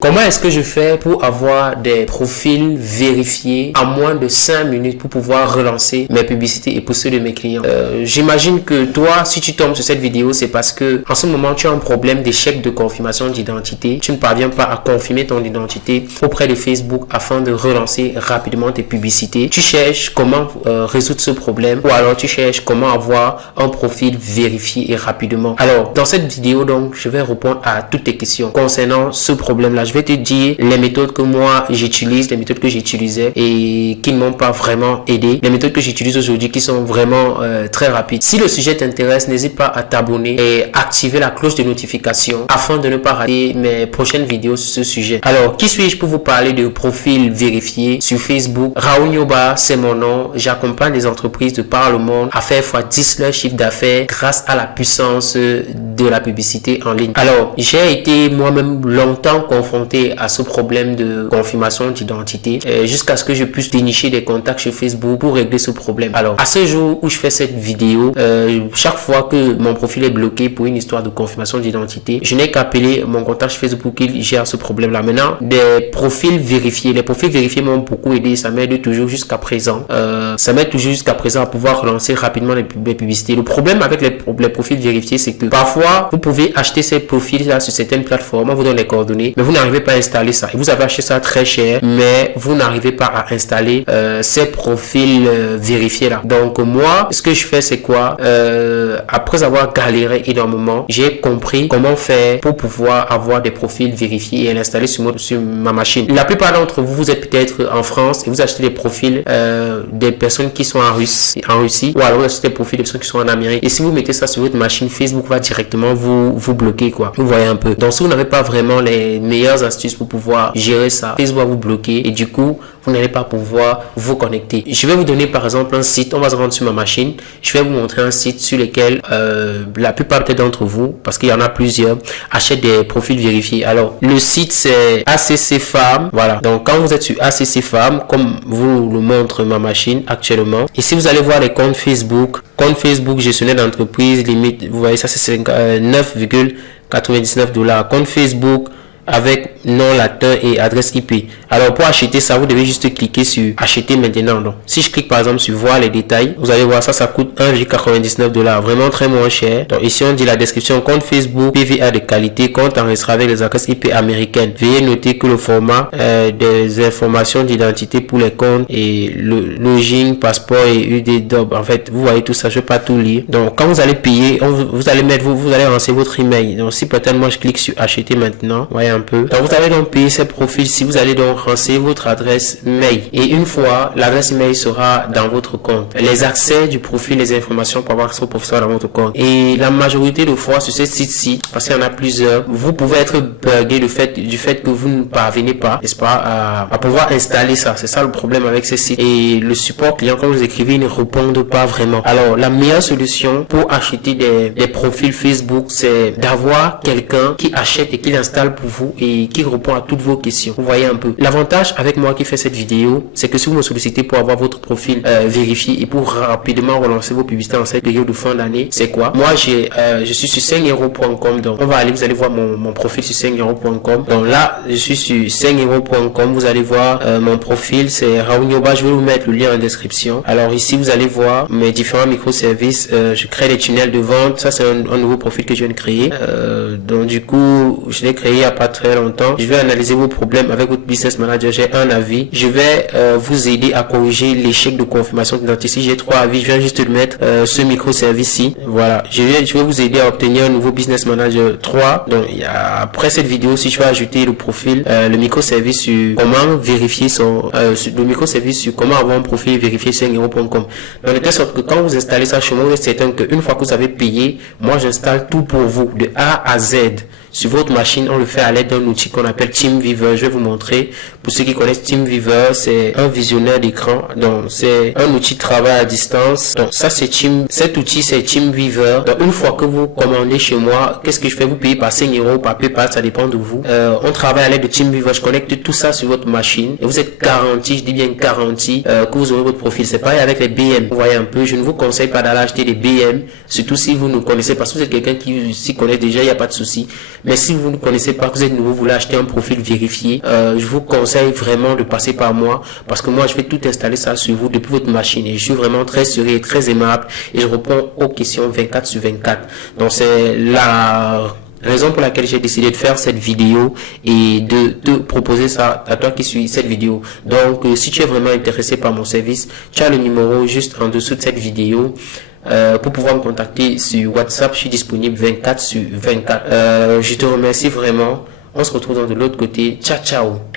Comment est-ce que je fais pour avoir des profils vérifiés en moins de 5 minutes pour pouvoir relancer mes publicités et pousser de mes clients? J'imagine que toi, si tu tombes sur cette vidéo, c'est parce que en ce moment, tu as un problème d'échec de confirmation d'identité. Tu ne parviens pas à confirmer ton identité auprès de Facebook afin de relancer rapidement tes publicités. Tu cherches comment résoudre ce problème ou alors tu cherches comment avoir un profil vérifié et rapidement. Alors, dans cette vidéo, donc, je vais répondre à toutes tes questions concernant ce problème-là. Je vais te dire les méthodes que moi j'utilise, les méthodes que j'utilisais et qui ne m'ont pas vraiment aidé. Les méthodes que j'utilise aujourd'hui qui sont vraiment très rapides. Si le sujet t'intéresse, n'hésite pas à t'abonner et activer la cloche de notification afin de ne pas rater mes prochaines vidéos sur ce sujet. Alors, qui suis-je pour vous parler de profil vérifié sur Facebook? Raoul Nyoba, c'est mon nom. J'accompagne les entreprises de par le monde à faire x10 leur chiffre d'affaires grâce à la puissance de la publicité en ligne. Alors, j'ai été moi-même longtemps confronté à ce problème de confirmation d'identité jusqu'à ce que je puisse dénicher des contacts sur Facebook pour régler ce problème. Alors, à ce jour où je fais cette vidéo, chaque fois que mon profil est bloqué pour une histoire de confirmation d'identité, je n'ai qu'à appeler mon contact sur Facebook pour qu'il gère ce problème-là. Maintenant, des profils vérifiés, les profils vérifiés m'ont beaucoup aidé, ça m'aide toujours jusqu'à présent. Ça m'aide toujours jusqu'à présent à pouvoir relancer rapidement les publicités. Le problème avec les profils vérifiés, c'est que parfois, vous pouvez acheter ces profils-là sur certaines plateformes, on vous donne les coordonnées, mais vous n'arrivez pas à installer ça. Et vous avez acheté ça très cher, mais vous n'arrivez pas à installer ces profils vérifiés là. Donc moi, ce que je fais, c'est quoi? Après avoir galéré énormément, j'ai compris comment faire pour pouvoir avoir des profils vérifiés et l'installer sur ma machine. La plupart d'entre vous, vous êtes peut-être en France et vous achetez des profils des personnes qui sont en Russie, ou alors vous achetez des profils des personnes qui sont en Amérique. Et si vous mettez ça sur votre machine, Facebook va directement vous bloquer, quoi. Vous voyez un peu. Donc si vous n'avez pas vraiment les meilleures astuces pour pouvoir gérer ça, Facebook va vous bloquer et du coup vous n'allez pas pouvoir vous connecter. Je vais vous donner par exemple un site. On va se rendre sur ma machine, je vais vous montrer un site sur lequel la plupart peut-être d'entre vous, parce qu'il y en a plusieurs, achètent des profils vérifiés. Alors le site c'est ACC Farm. Voilà, donc quand vous êtes sur ACC Farm, comme vous le montre ma machine actuellement, ici vous allez voir les comptes Facebook gestionnaire d'entreprise, limite, vous voyez ça, c'est 9,99 $. Compte Facebook avec nom latin et adresse IP. Alors pour acheter ça, vous devez juste cliquer sur acheter maintenant. Donc si je clique par exemple sur voir les détails, vous allez voir ça coûte 1,99 $, vraiment très moins cher. Donc ici on dit la description: compte Facebook PVA de qualité, compte enregistré avec les adresses IP américaines. Veuillez noter que le format des informations d'identité pour les comptes et le login, passeport et UDDOB. En fait, vous voyez tout ça, je vais pas tout lire. Donc quand vous allez payer, vous allez mettre vous allez renseigner votre email. Donc si peut-être moi je clique sur acheter maintenant, vous voyez un peu. Donc vous allez donc payer ces profils. Si vous allez donc renseigner votre adresse mail et une fois l'adresse mail sera dans votre compte, les accès du profil, les informations pour avoir son profil sera dans votre compte. Et la majorité de fois sur ce site-ci, parce qu'il y en a plusieurs, vous pouvez être bugué du fait que vous ne parvenez pas, n'est-ce pas, à pouvoir installer ça. C'est ça le problème avec ces sites. Et le support client, quand vous écrivez, ils ne répondent pas vraiment. Alors la meilleure solution pour acheter des profils Facebook, c'est d'avoir quelqu'un qui achète et qui l'installe pour vous et qui répond à toutes vos questions. Vous voyez un peu. L'avantage avec moi qui fait cette vidéo, c'est que si vous me sollicitez pour avoir votre profil vérifié et pour rapidement relancer vos publicités en cette période de fin d'année, c'est quoi? Moi, je suis sur 5euros.com. Donc, vous allez voir mon profil sur 5euros.com. Donc là, je suis sur 5euros.com. Vous allez voir mon profil, c'est Raoul Nyoba. Je vais vous mettre le lien en description. Alors ici, vous allez voir mes différents microservices. Je crée des tunnels de vente. Ça, c'est un nouveau profil que je viens de créer. Donc du coup, je l'ai créé il n'y a pas très longtemps. Je vais analyser vos problèmes avec votre business manager. J'ai un avis. Je vais vous aider à corriger l'échec de confirmation d'identité. Si j'ai 3 avis, je viens juste de mettre ce microservice-ci. Voilà. Je vais vous aider à obtenir un nouveau business manager 3. Donc après cette vidéo, si je vais ajouter le profil, le microservice sur comment vérifier le microservice sur comment avoir un profil vérifié sur 5euros.com. Donc de telle sorte que quand vous installez ça chez moi, vous êtes certain qu'une fois que vous avez payé, moi j'installe tout pour vous de A à Z. Sur votre machine, on le fait à l'aide d'un outil qu'on appelle TeamViewer. Je vais vous montrer. Pour ceux qui connaissent TeamViewer, c'est un visionnaire d'écran. Donc, c'est un outil de travail à distance. Donc, ça, cet outil, c'est TeamViewer. Donc, une fois que vous commandez chez moi, qu'est-ce que je fais? Vous payez par 5 euros, par PayPal, ça dépend de vous. On travaille à l'aide de TeamViewer. Je connecte tout ça sur votre machine et vous êtes garanti, je dis bien garanti, que vous aurez votre profil. C'est pareil avec les BM. Vous voyez un peu, je ne vous conseille pas d'aller acheter des BM, surtout si vous nous connaissez, parce que vous êtes quelqu'un qui s'y connaît déjà, il n'y a pas de souci. Mais si vous ne connaissez pas, que vous êtes nouveau, vous voulez acheter un profil vérifié, je vous conseille vraiment de passer par moi, parce que moi je vais tout installer ça sur vous depuis votre machine et je suis vraiment très sérieux et très aimable et je réponds aux questions 24/24. Donc c'est la raison pour laquelle j'ai décidé de faire cette vidéo et de te proposer ça à toi qui suis cette vidéo. Donc si tu es vraiment intéressé par mon service, tu as le numéro juste en dessous de cette vidéo. Pour pouvoir me contacter sur WhatsApp, je suis disponible 24/24. Je te remercie vraiment. On se retrouve dans de l'autre côté. Ciao, ciao.